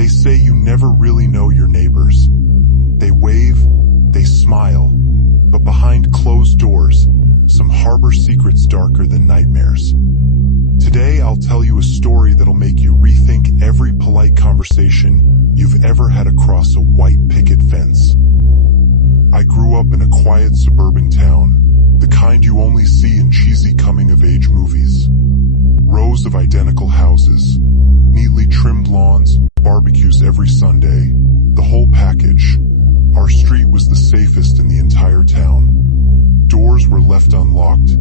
They say you never really know your neighbors. They wave, they smile, but behind closed doors, some harbor secrets darker than nightmares. Today, I'll tell you a story that'll make you rethink every polite conversation you've ever had across a white picket fence. I grew up in a quiet suburban town, the kind you only see in cheesy coming-of-age movies. Rows of identical houses, neatly trimmed lawns, barbecues every Sunday, the whole package. Our street was the safest in the entire town. Doors were left unlocked,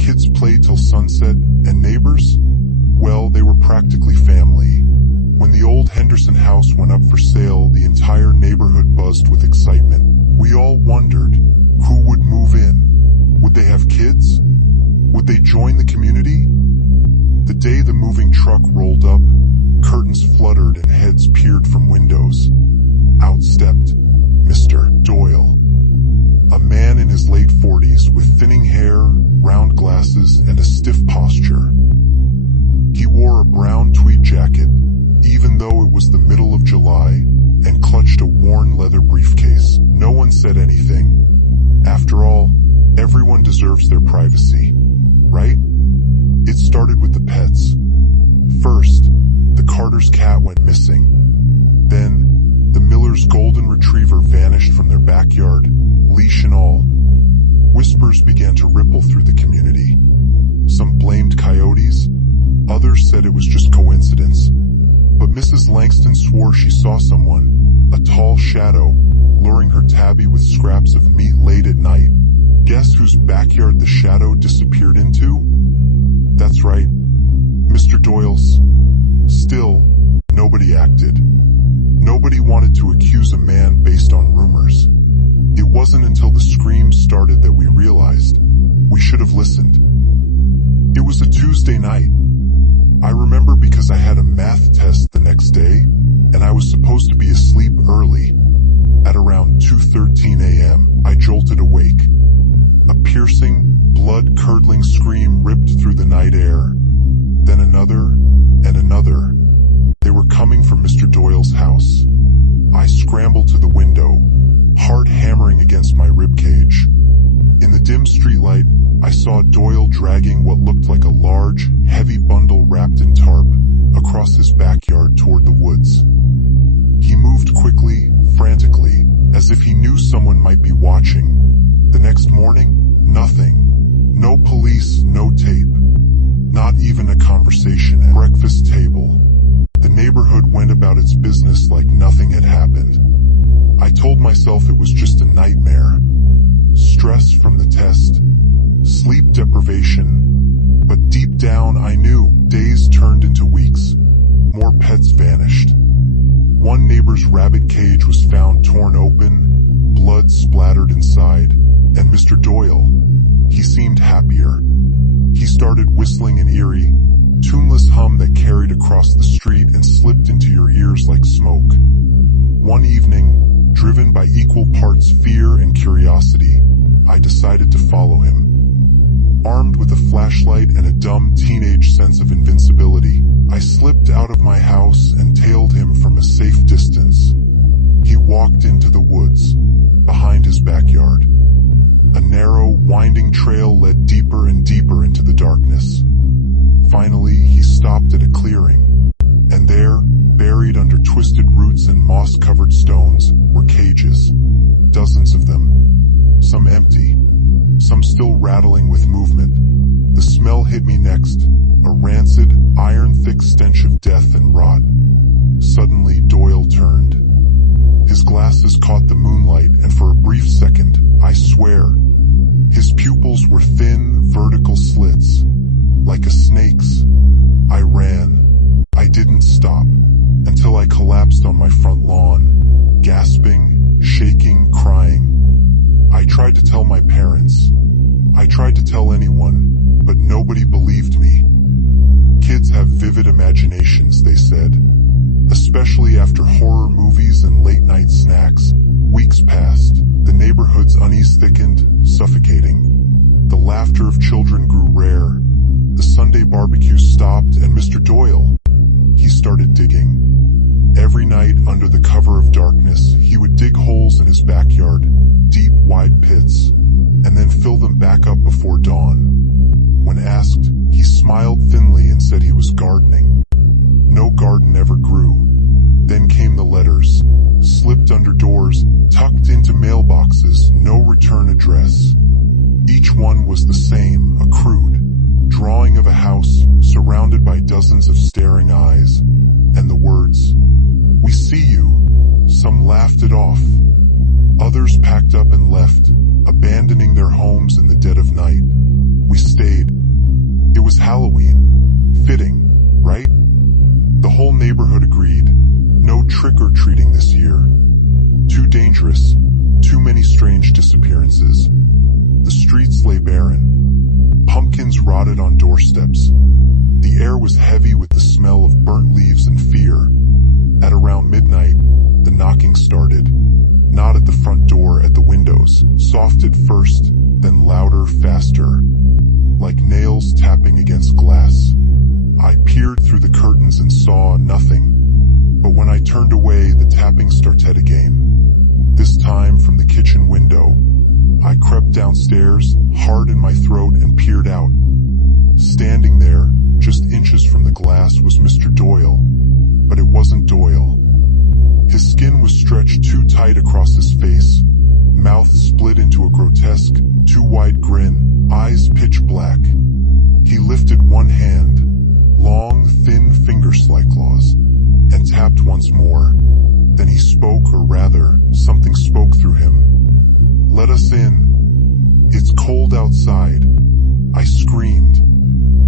kids played till sunset, and neighbors? Well, they were practically family. When the old Henderson house went up for sale, the entire neighborhood buzzed with excitement. We all wondered, who would move in? Would they have kids? Would they join the community? The day the moving truck rolled up, curtains fluttered and heads peered from windows. Out stepped Mr. Doyle. A man in his late 40s with thinning hair, round glasses, and a stiff posture. He wore a brown tweed jacket, even though it was the middle of July, and clutched a worn leather briefcase. No one said anything. After all, everyone deserves their privacy, right? It started with the pets. First, the Carter's cat went missing. Then, the Miller's golden retriever vanished from their backyard, leash and all. Whispers began to ripple through the community. Some blamed coyotes, others said it was just coincidence. But Mrs. Langston swore she saw someone, a tall shadow, luring her tabby with scraps of meat late at night. Guess whose backyard the shadow disappeared into? That's right, Mr. Doyle's. Still, nobody acted. Nobody wanted to accuse a man based on rumors. It wasn't until the screams started that we realized we should have listened. It was a Tuesday night. I remember because I had a math test the next day, and I was supposed to be asleep early. At around 2:13 a.m., I jolted awake. A piercing, blood-curdling scream ripped through the night air. Then another, and another. They were coming from Mr. Doyle's house. I scrambled to the window, heart hammering against my ribcage. In the dim streetlight, I saw Doyle dragging what looked like a large, heavy bundle wrapped in tarp across his backyard toward the woods. He moved quickly, frantically, as if he knew someone might be watching. The next morning, nothing. No police, no tape. Not even a conversation at breakfast table. The neighborhood went about its business like nothing had happened. I told myself it was just a nightmare. Stress from the test, sleep deprivation, but deep down I knew. Days turned into weeks. More pets vanished. One neighbor's rabbit cage was found torn open, blood splattered inside, and Mr. Doyle, he seemed happier. He started whistling an eerie, tuneless hum that carried across the street and slipped into your ears like smoke. One evening, driven by equal parts fear and curiosity, I decided to follow him. Armed with a flashlight and a dumb teenage sense of invincibility, I slipped out of my house and tailed him from a safe distance. He walked into the woods, behind his backyard. A narrow, winding trail led deeper and deeper into the darkness. Finally, he stopped at a clearing, and there, buried under twisted roots and moss-covered stones, were cages. Dozens of them. Some empty, some still rattling with movement. The smell hit me next, a rancid, iron-thick stench of death and rot. Suddenly, Doyle turned. His glasses caught the moonlight, and for a brief second, I swear, his pupils were thin, vertical slits, like a snake's. I ran. I didn't stop, until I collapsed on my front lawn, gasping, shaking, crying. I tried to tell my parents. I tried to tell anyone, but nobody believed me. Kids have vivid imaginations, they said. Especially after horror movies and late-night snacks. Weeks passed. The neighborhood's unease thickened, suffocating. The laughter of children grew rare. The Sunday barbecue stopped, and Mr. Doyle, he started digging. Every night, under the cover of darkness, he would dig holes in his backyard, deep, wide pits, and then fill them back up before dawn. When asked, he smiled thinly and said he was gardening. No garden ever grew. Then came the letters, slipped under doors, tucked into mailboxes, no return address. Each one was the same, a crude drawing of a house surrounded by dozens of staring eyes, and the words, "We see you." Some laughed it off. Others packed up and left, abandoning their homes in the dead of night. We stayed. It was Halloween. Fitting, right? The whole neighborhood agreed. No trick-or-treating this year. Too dangerous. Too many strange disappearances. The streets lay barren. Pumpkins rotted on doorsteps. The air was heavy with the smell of burnt leaves and fear. At around midnight, the knocking started. Not at the front door, at the windows. Soft at first, then louder, faster. Like nails tapping against glass. I peered through the curtains and saw nothing. But when I turned away, the tapping started again. This time from the kitchen window. I crept downstairs, heart in my throat, and peered out. Standing there, just inches from the glass, was Mr. Doyle. But it wasn't Doyle. His skin was stretched too tight across his face, mouth split into a grotesque, too wide grin, eyes pitch black. He lifted one hand, long, thin fingers like claws, and tapped once more. Then he spoke, or rather, something spoke through him. "Let us in. It's cold outside." I screamed.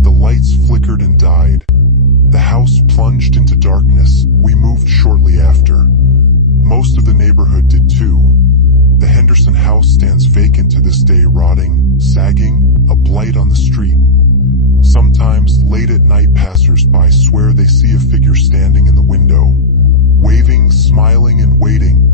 The lights flickered and died. The house plunged into darkness. We moved shortly after. Most of the neighborhood did too. The Henderson house stands vacant to this day, rotting, sagging, a blight on the street. Sometimes, late at night, passers-by swear they see a figure standing in the window, waving, smiling, and waiting,